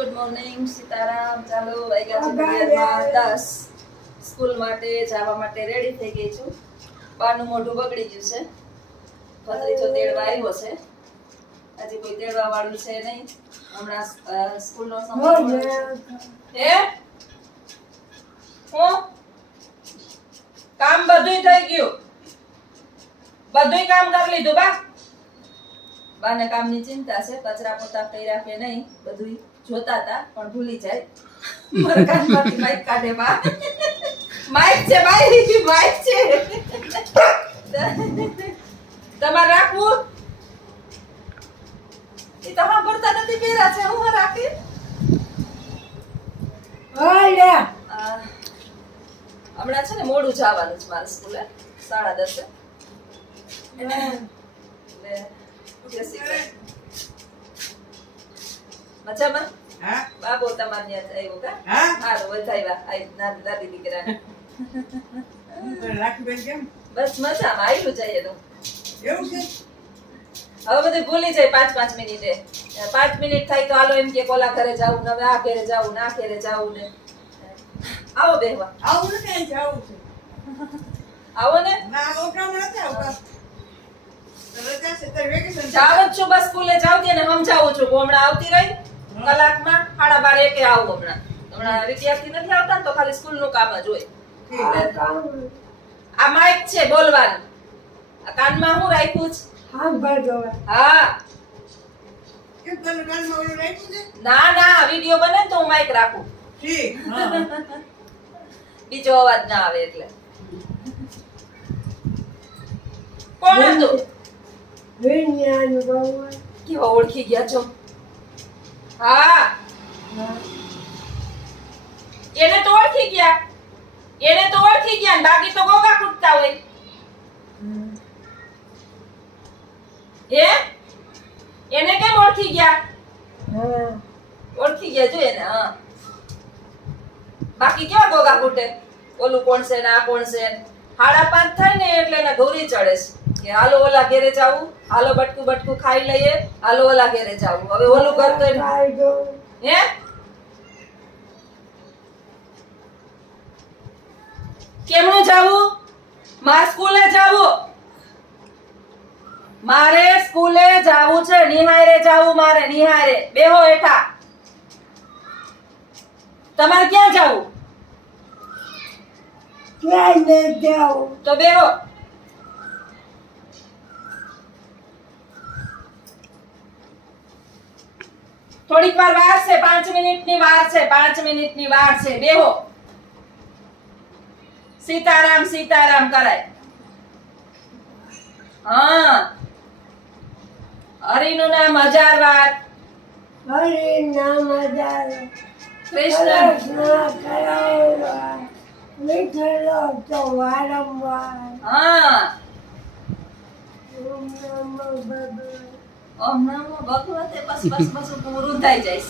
Good morning Sitaram. ચાલો વાગ્યા છે ઘડિયાળમાં 10. સ્કૂલ માટે જવા માટે રેડી થઈ ગઈ છું. બાનું મોઢું બગડી ગયું છે. ભત્રીજો તેડવા આવ્યો છે. હજી કોઈ તેડવા વાળું છે નહીં. હમણાં સ્કૂલનો સમય હે હું કામ બધુંય થઈ ગયું. બધુંય કામ કરી લીધું બાને કામની ચિંતા છે. કચરા પોતા કર્યા કે નહીં બધું જોતા હતા પણ ભૂલી જાય. મારા કાનમાંથી માઈક કાઢે માઈક છે ભાઈ, માઈક છે. તમારે રાખવું એ તો હા ભરતા નથી પહેરા છે. હું રાખી હમણાં છે ને મોડું જવાનું છે મારે સ્કૂલે 10:30. મજામાં હા બાબો તમાર ત્યાં આવ્યો કા હા હાલો વધાવ્યા આઈ દાદી દીકરાને રાખી બેન કેમ બસ મજામાં આવ્યું જઈએ તો એવું છે હવે બધું ભૂલી જાય 5 મિનિટે. 5 મિનિટ થાય તો હાલો એમ કે કોલા ઘરે જાવું ને હવે આ ઘરે જાવું ને આ ઘરે જાવું ને આવો બેહવા આવું નથી જાવું છે આવો ને ના ઓટરામાં નથી આવતા રજા છે તો વેકેશન જાવ જ છું બસ સ્કૂલે જાવ દે ને સમજાવું છું હમણાં આવતી રહી કલાકમાં 12:30 આવું. હમણાં વિદ્યાર્થી નથી આવતા ને તો ખાલી સ્કૂલ નું કામ જ હોય. આ માઈક છે બોલવાનું. આ કાનમાં હું રાખ્યું છે હા કેમ તને કાનમાં ઓલું રાખ્યું છે ના વિડિયો બને ને તો હું માઈક રાખું ઠીક હા બીજો અવાજ ના આવે એટલે. કોણ હતું કેવા ઓળખી ગયા છો? હા એને તો ઓળખી ગયા ને બાકી તો ગોગા કૂટતા હોય. એને કેમ ઓળખી ગયા જો એને. હા બાકી કેવા ગોગા કૂટે? ઓલું કોણ છે ને આ કોણ છે? 5:30 થાય ને એટલે એને ગૌરી ચડે છે કે હાલો ઓલા ઘેરે જાવું, હાલો બટકું ખાઈ લઈએ, હાલો ઓલા ઘેરે જાવું. હવે ઓલું ઘર તો હે કેમનું જાવું? મારે સ્કૂલે જાવું છે. નિહારે જાવું મારે. નિહારે બેહો હેઠા. તમારે ક્યાં જાવું? તો બેહો. થોડીક વાર વાર છે. 5 મિનિટની વાર છે. બેહો. સીતારામ કરાય. હા હરિનું નામ 1000 વાર. કૃષ્ણ હા ઓમ નમો ભગવતે બસ પૂરું થઈ જાય.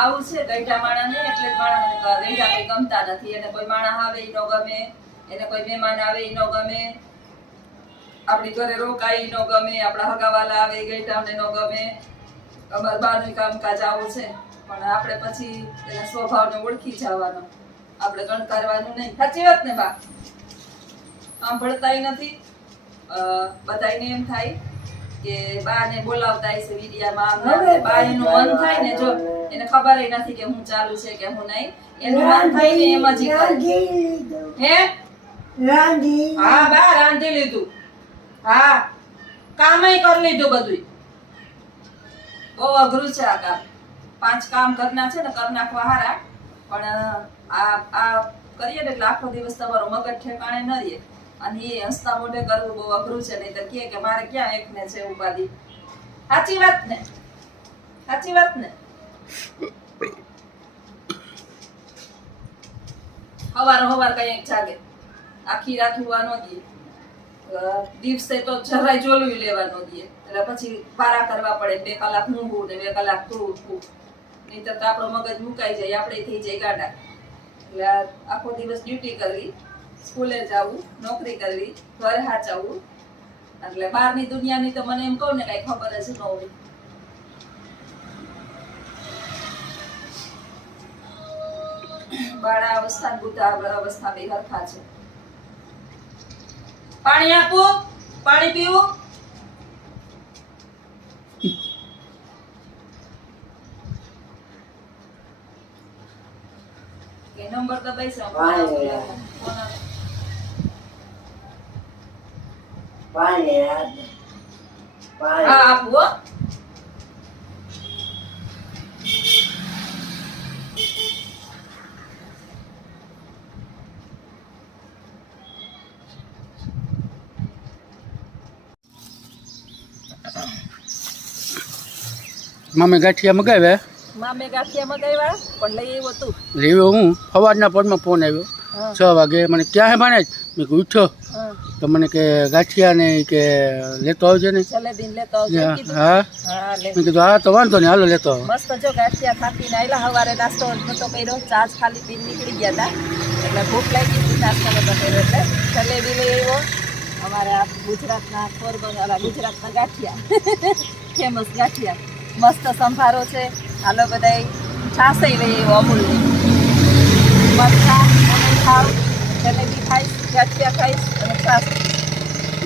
આવું છે ગઈઢા માણાને એટલે જ માણાને ગઈઢા કોઈ ગમતા નથી. એને કોઈ માણા આવે ઈ નો ગમે, એને કોઈ મહેમાન આવે ઈ નો ગમે, આપણી ઘરે રોકાય ઈ નો ગમે, આપણા હગાવાલા આવે ગઈઢાને નો ગમે. અમાર બાનું કામકાજ આવું છે પણ આપણે પછી એના સ્વભાવને ઓળખી જવાનો. આપણે ગણકારવાનું નહીં. સાચી વાત ને બા? સાંભળતાય નથી. બધાયને એમ થાય કે બાને બોલાવતા હશે વિડિયામાં. બા એનું મન થાય ને જો એને ખબર નથી કે હું ચાલુ છે કે હું નહીં. એનું મન થાય ને એમ જ હે હા બા રાંધી લીધું. હા કામય કરી લીધું બધું. બહુ અઘરું છે આ કામ. 5 કામ ઘરના છે ને કરી નાખવા હારા પણ આ કરીએ ને એટલે આખો દિવસ તમારો મગજ ઠેકાણે ન રહે. અને એ હસતા મોઢે કરવું બહુ અઘરું છે. નહીં તો કે મારે ક્યાં એકને છે ઉપાધિ. સાચી વાત ને? હવાર કઈ જાગે આખી રાત હુવા ન દે. દિવસે તો જરાય જોલવી લેવા ન દે. એટલે પછી પારા કરવા પડે. 2 કલાક હું ને 2 કલાક તું. નહીં તો આપણો મગજ મુકાઈ જાય, આપણે થઈ જાય ગાડા. એટલે આખો દિવસ ડ્યુટી કરવી, સ્કૂલે જવું, નોકરી કરવી, ઘર હાચવવું. એટલે બહારની દુનિયાની તો મને એમ કહું ને કઈ ખબર જ ન હોય. બાળા અવસ્થા ને બુદ્ધ અવસ્થા બે હરખા છે. પાણી આપું? પાણી પીવું? કે નંબર દબાઈ છે ફોન હા આપું હો. મામે ગાંઠિયા મગાવ્યા મામે ગાંઠિયા મગાવ્યા પણ લઈ આવ્યો તું. લેવો હું સવારના પરમાં ફોન આવ્યો હા 6 વાગે મને ક્યાં હે ભાણે મેં કીધું ઉઠો હા તો મને કે ગાંઠિયા ને કે લેતો આવજે ને જલેબી લેતો આવજો એમ કીધું. હા હા લે મેં કીધું હા તો વાંધો નહીં હાલો લેતો આવો. મસ્ત જો ગાંઠિયા થાકીને આયલા હવારે નાસ્તો નતો કર્યો ચા જ ખાલી પીને નીકળી ગયા હતા એટલે ભૂખ લાગી હતી નાસ્તો નતો કર્યો એટલે જલેબી લઈ આવ્યો. અમારે આ ગુજરાતના પોરબંદર ગુજરાતના ગાંઠિયા ફેમસ ગાંઠિયા મસ્ત સંભારો છે. હાલો બધાય છાશ લઈ આવ્યો અમૂલની મરચા અને ખાવ જલેબી ખાઈશ ગાંઠિયા ખાઈશ અને છાશ.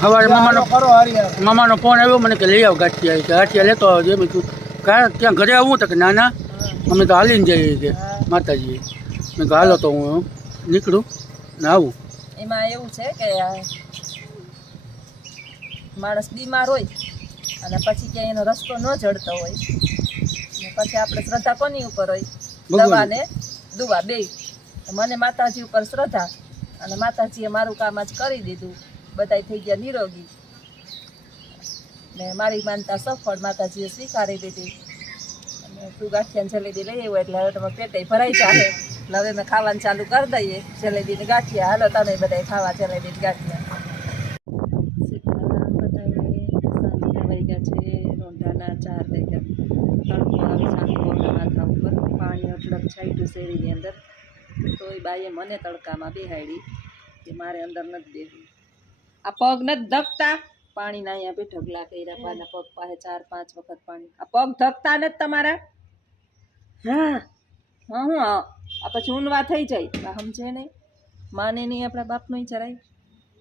સવારે મામાનો ફોન આવ્યો મને કે લઈ આવ ગાંઠિયા કે ગાંઠિયા લેતો આવજે મેં કીધું ક્યાં ઘરે આવું તો કે ના ના અમે તો હાલીને જઈએ કે માતાજી. મેં કીધું હાલો તો હું નીકળું ને આવું. એમાં એવું છે કે માણસ બીમાર હોય અને પછી ક્યાંય એનો રસ્તો ન જડતો હોય ને પછી આપણે શ્રદ્ધા કોની ઉપર હોય? દવા ને દુવા બે. મને માતાજી ઉપર શ્રદ્ધા અને માતાજીએ મારું કામ આજ કરી દીધું. બધાય થઈ ગયા નિરોગી ને મારી માનતા સફળ માતાજીએ સ્વીકારી દીધી. અને તું ગાંઠિયા જલેબી લઈ આવ્યો એટલે હવે તમે પેટે ભરાઈ જાય એટલે હવે મેં ખાવાનું ચાલુ કરી દઈએ જલેબી ને ગાંઠિયા. હાલો તમે બધા ખાવા જલેબી ને ગાંઠિયા. સીતારામ બધાને સાંજના વાગ્યા છે રોંઢાના 4 વાગ્યા. તડકો આવે છે માથા ઉપર પાણી અઢળક છાંટ્યું શેરીની અંદર તોય બાઈએ મને તડકામાં બેહાડી કે મારે અંદર નથી બેસવું. આ પગ નથી ધકતા પાણીના અહીંયા બી ઢગલા કર્યા પાના પગ પાસે 4-5 વખત પાણી. આ પગ ધકતા નથી તમારા? હા હા હું આ પછી ઊનવા થઈ જાય સમજે નહીં માને નહીં આપણા બાપનો જરાય.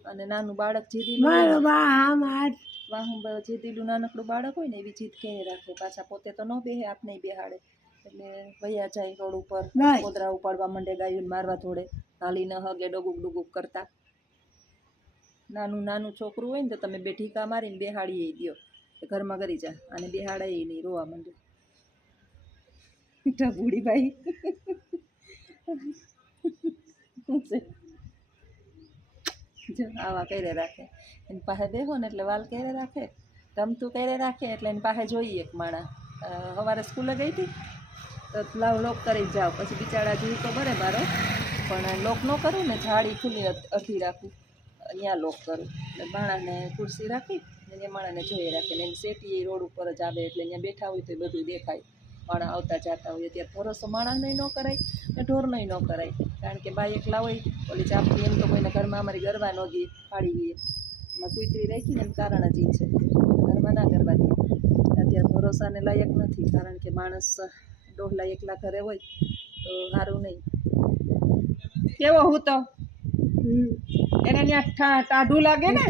અને નાનું બાળક જીદીલું જીદીલું નાનકડું બાળક હોય ને એવી જીદ ક્યાંય રાખે. પાછા પોતે તો ન બેહે આપને બેહાડે એટલે વયા જાય રોડ ઉપર કોદરા ઉપાડવા માંડે ગાયું મારવા થોડે હાલી ન હગે ડગુક ડુગુક કરતા. નાનું નાનું છોકરું હોય ને તો તમે બે ઠીકા મારીને બેહાડીએ દો ઘરમાં કરી જા અને બેહાડાય નહીં રોવા માંડે. ઢબુડી ભાઈ જો આવા કરે રાખે એની પાસે બેહો ને એટલે વાલ કરે રાખે ગમતું કરે રાખે એટલે એની પાસે જોઈએ એક માણા. સવારે સ્કૂલે ગઈ હતી તો લાવ લોક કરી જાઓ પછી બિચારા જીવ તો ભરે મારો પણ લોક ન કરું ને જાળી ખુલ્લી અડધી રાખું અહીંયા લોક કરું એટલે માણાને ખુરશી રાખી ને એ માણાને જોઈ રાખે ને એની સેટી રોડ ઉપર જ આવે એટલે અહીંયા બેઠા હોય તો એ બધું દેખાય. માણા આવતા જતા હોય ત્યારે ભરોસો માણસને ન કરાય ને ઢોરને ન કરાય કારણ કે બા એકલા હોય ઓલી ચાપડી એમ તો કોઈને ઘરમાં અમારી ગરબા ન ગઈ ફાડી ગઈ એમાં કુતરી રાખી ને એમ કારણ જ છે ઘરમાં ના કરવા દે. અત્યારે ભરોસાને લાયક નથી કારણ કે માણસ ડોહલા એકલા ઘરે હોય તો સારું નહીં. કેવો હું તો એને ત્યાં ટાઢું લાગે ને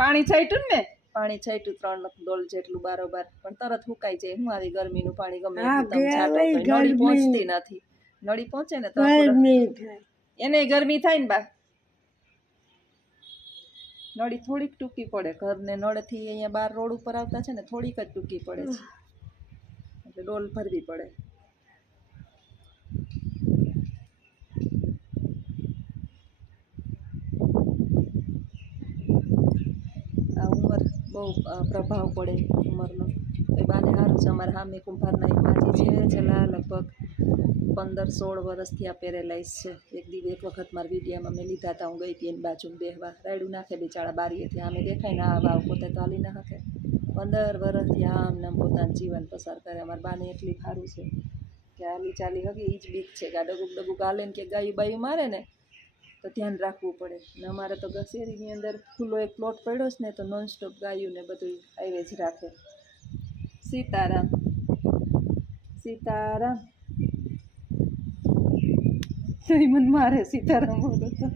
પાણી છાંટ્યું ને પાણી છાંટ્યું 3 ડોલ જેટલું બારોબાર પણ તરત સુકાઈ જાય. હું આવી ગરમીનું પાણી ગમે નળી પહોંચતી નથી. નળી પહોંચે ને તો એને ગરમી થાય ને બા નળી થોડીક ટૂંકી પડે. ઘરને નળથી અહીંયા બહાર રોડ ઉપર આવતા છે ને થોડીક જ ટૂંકી પડે છે એટલે ડોલ ભરવી પડે. આ ઉંમર બહુ પ્રભાવ પડે ઉંમરનો. એ બાને સારું છે અમારા સામે કુંભારના એક માજી છે છેલ્લા લગભગ 15-16 વર્ષથી આ પેરેલાઇઝ છે. એક વખત મારા વિડીયામાં મેં લીધા હતા હું ગઈ હતી એની બાજુમાં બેહવા રાયડું નાખે બિચારા બારીએથી આમે દેખાય ને આ વાવ પોતે તો હાલી ના શકે 15 વર્ષથી આમ પોતાનું જીવન પસાર કરે. અમારા બાને એટલી સારું છે કે હાલી ચાલી હકી એ જ બીક છે કે આ ડગુક ડગુક હાલે ને કે ગાયું બાયું મારે ને તો ધ્યાન રાખવું પડે. ને અમારે તો શેરીની અંદર ખુલ્લો એક પ્લોટ પડ્યો છે ને તો નોનસ્ટોપ ગાયું ને બધું આવે જ રાખે. સીતારામ સીતારામ તોય મને મારે સીતારામ બોલો તો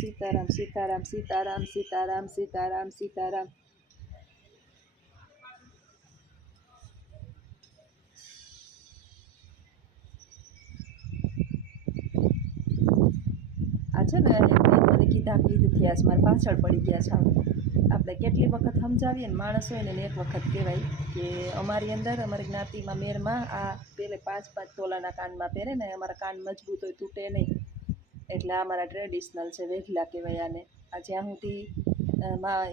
સીતારામ સીતારામ સીતારામ સીતારામ સીતારામ સીતારામ આ છે ને બેન મને કીધા કીધું આજ મારે પાછળ પડી ગયા છે આપણે કેટલી વખત સમજાવીએ ને માણસ હોય ને એને એક વખત કહેવાય કે અમારી અંદર અમારી જ્ઞાતિમાં મેરમાં આ પેલે 5-5 તોલાના કાનમાં પહેરે ને અમારા કાન મજબૂત હોય તૂટે નહીં એટલે આ અમારા ટ્રેડિશનલ છે વેઢલા કહેવાય આને આ જ્યાં સુધી માં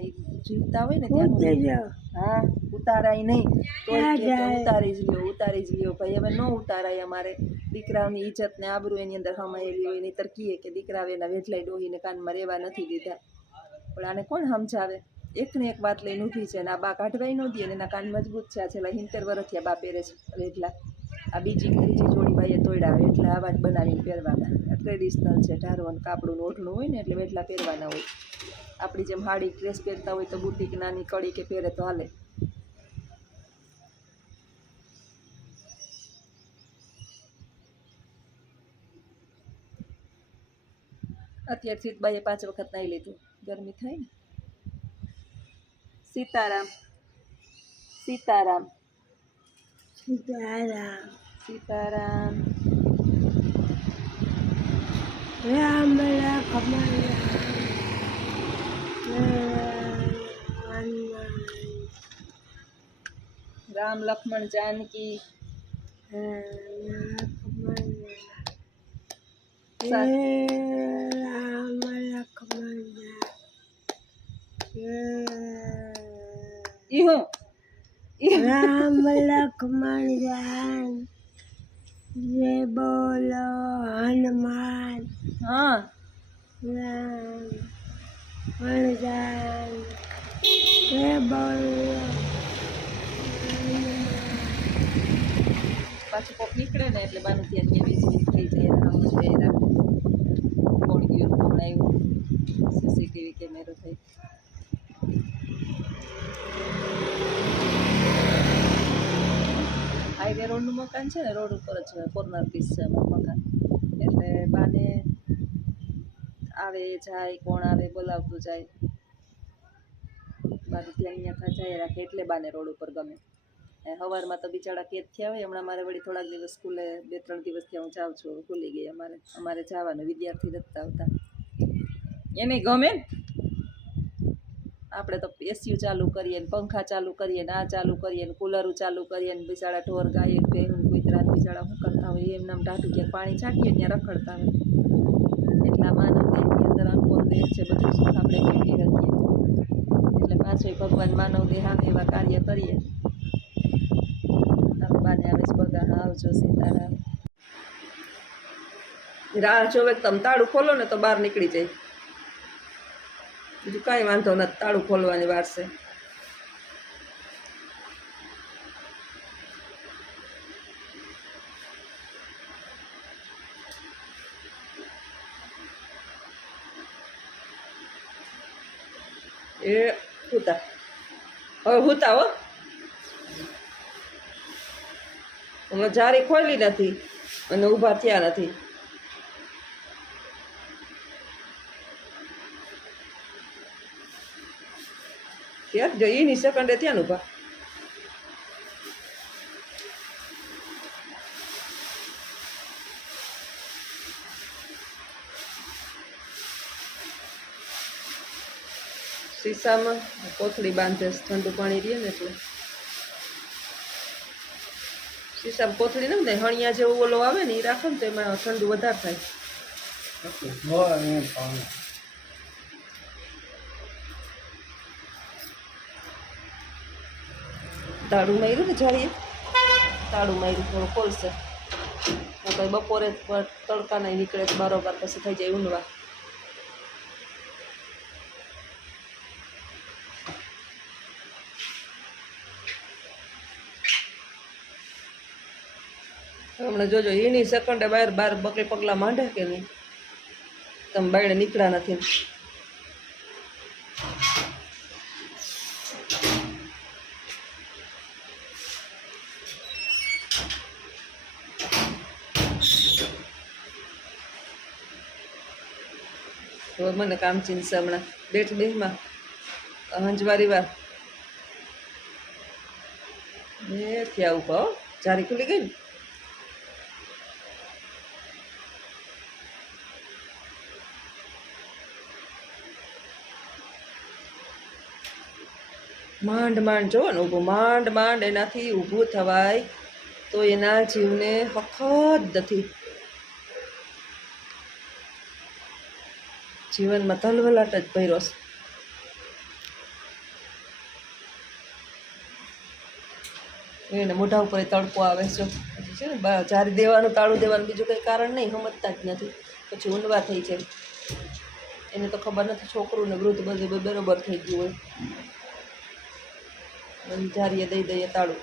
જીવતા હોય ને ત્યાં સુધી હા ઉતારાય નહીં તો ઉતારી જ લ્યો ભાઈ હવે ન ઉતારાય અમારે દીકરાઓની ઇજ્જત ને આબરૂ એની અંદર હમાયેલી હોય નહીંતર કહીએ કે દીકરાઓ એના વેઠલાઈ ડોહીને કાનમાં રહેવા નથી દીધા પણ આને કોણ સમજાવે એકને એક વાત લઈને ઊભી છે ને આ બા કાઢવાય ન દે ને એના કાન મજબૂત છે આ છેલ્લા 70 વર્ષથી આ બા પહેરે છે વેઠલા આ બીજી ત્રીજી જોડી ભાઈએ તોડ્યા એટલે આવા જ બનાવીને પહેરવાના ટ્રેડિશનલ છે ઢારવાનું કાપડું ઓઢણું હોય ને એટલે વેઠલા પહેરવાના હોય આપણી જેમ હાડી ડ્રેસ પહેરતા હોય તો બુટીક નાની કડી કે પહેરે તો હાલે અત્યારથી જ બાઈએ 5 વખત નાહી લીધું ગરમી થાય ને સીતારામ સીતારામ સીતારામ સીતારામ રામ રામ લક્ષ્મણ જાનકી રામ લક્ષ્મણ જાન જય બોલો હનુમાન હા રામ જાન જય બોલો પાછું કોક નીકળે ને એટલે બાનું ત્યાં વીસ થઈ જાય કોણ ગયું કોણ આવ્યું સીસીટીવી કેમેરો થઈ હાઈવે રોડનું મકાન છે ને રોડ ઉપર જ કોર્નર પીસ છે અમારું મકાન એટલે બાને આવે જાય કોણ આવે બોલાવતું જાય બાનું ત્યાં અહીંયા જાય રાખે એટલે બાને રોડ ઉપર ગમે સવારમાં તો બિચારા કેદ થયા હોય હમણાં મારે વળી થોડાક દિવસ સ્કૂલે 2-3 દિવસથી હું જાઉં છું ભૂલી ગઈ અમારે જવાનું વિદ્યાર્થી નથી આવતા એને ગમે ને આપણે તો એસયુ ચાલુ કરીએ ને પંખા ચાલુ કરીએ ને આ ચાલુ કરીએ ને કુલરું ચાલુ કરીએ ને બિચારા ઢોર ગાય ભેહું કૂતરા બિચારા શું કરતા હોય એમ નામ ટાઢું ક્યાંક પાણી છાંટીએ ત્યાં રખડતા હોય એટલા માનવ દેહની અંદર અનુભવ દેહ છે બધું સુખ આપણે મેળવી શકીએ એટલે પાછો ભગવાન માનવ દેહ આવે એવા કાર્ય કરીએ બાને આવે છે બગા આવજો સીતારામ રાહ જોવે તમે તાળું ખોલો ને તો બહાર નીકળી જાય બીજું કાંઈ વાંધો નથી તાળું ખોલવાની વાર છે એ હુતા હવે હુતા હો હમણાં જારી ખોલી નથી અને ઊભા થયા નથી ક્યાં જો એની સેકન્ડે ત્યાં ઊભા શીશામાં કોથળી બાંધે ઠંડુ પાણી રહે ને એટલે શીશામાં કોથળી ને હણિયા જેવું ઓલો આવે ને એ રાખો ને તો એમાં ઠંડુ વધારે થાય તાળું માર્યું ને જાળીએ તાળું માર્યું થોડું ખોલશે તો કંઈ બપોરે તડકા નહીં નીકળે બરોબર પછી થઈ જાય ઊંડવા હમણાં જોજો એની સેકન્ડે બાર બકલી પગલા માંડે કે નહીં તમે બાયણે નીકળ્યા નથી તો મને કામ ચીનશે હમણાં બેઠ બેહમાં હંજવારી વાર બેથી આવું કહો જારી ખુલી ગઈ ને માંડ માંડ જોવો ને ઊભું માંડ માંડ એનાથી ઊભું થવાય તો એના જીવને વખત નથી જીવનમાં તલવલાટ જ ભર્યો છે એને મોઢા ઉપર તડકો આવે છે ને જારી દેવાનું તાળું દેવાનું બીજું કંઈ કારણ નહીં સમજતા જ નથી પછી ઊંડવા થઈ જાય એને તો ખબર નથી છોકરું ને વૃદ્ધ બધું બરોબર થઈ ગયું હોય જારીએ દઈ દઈએ તાળું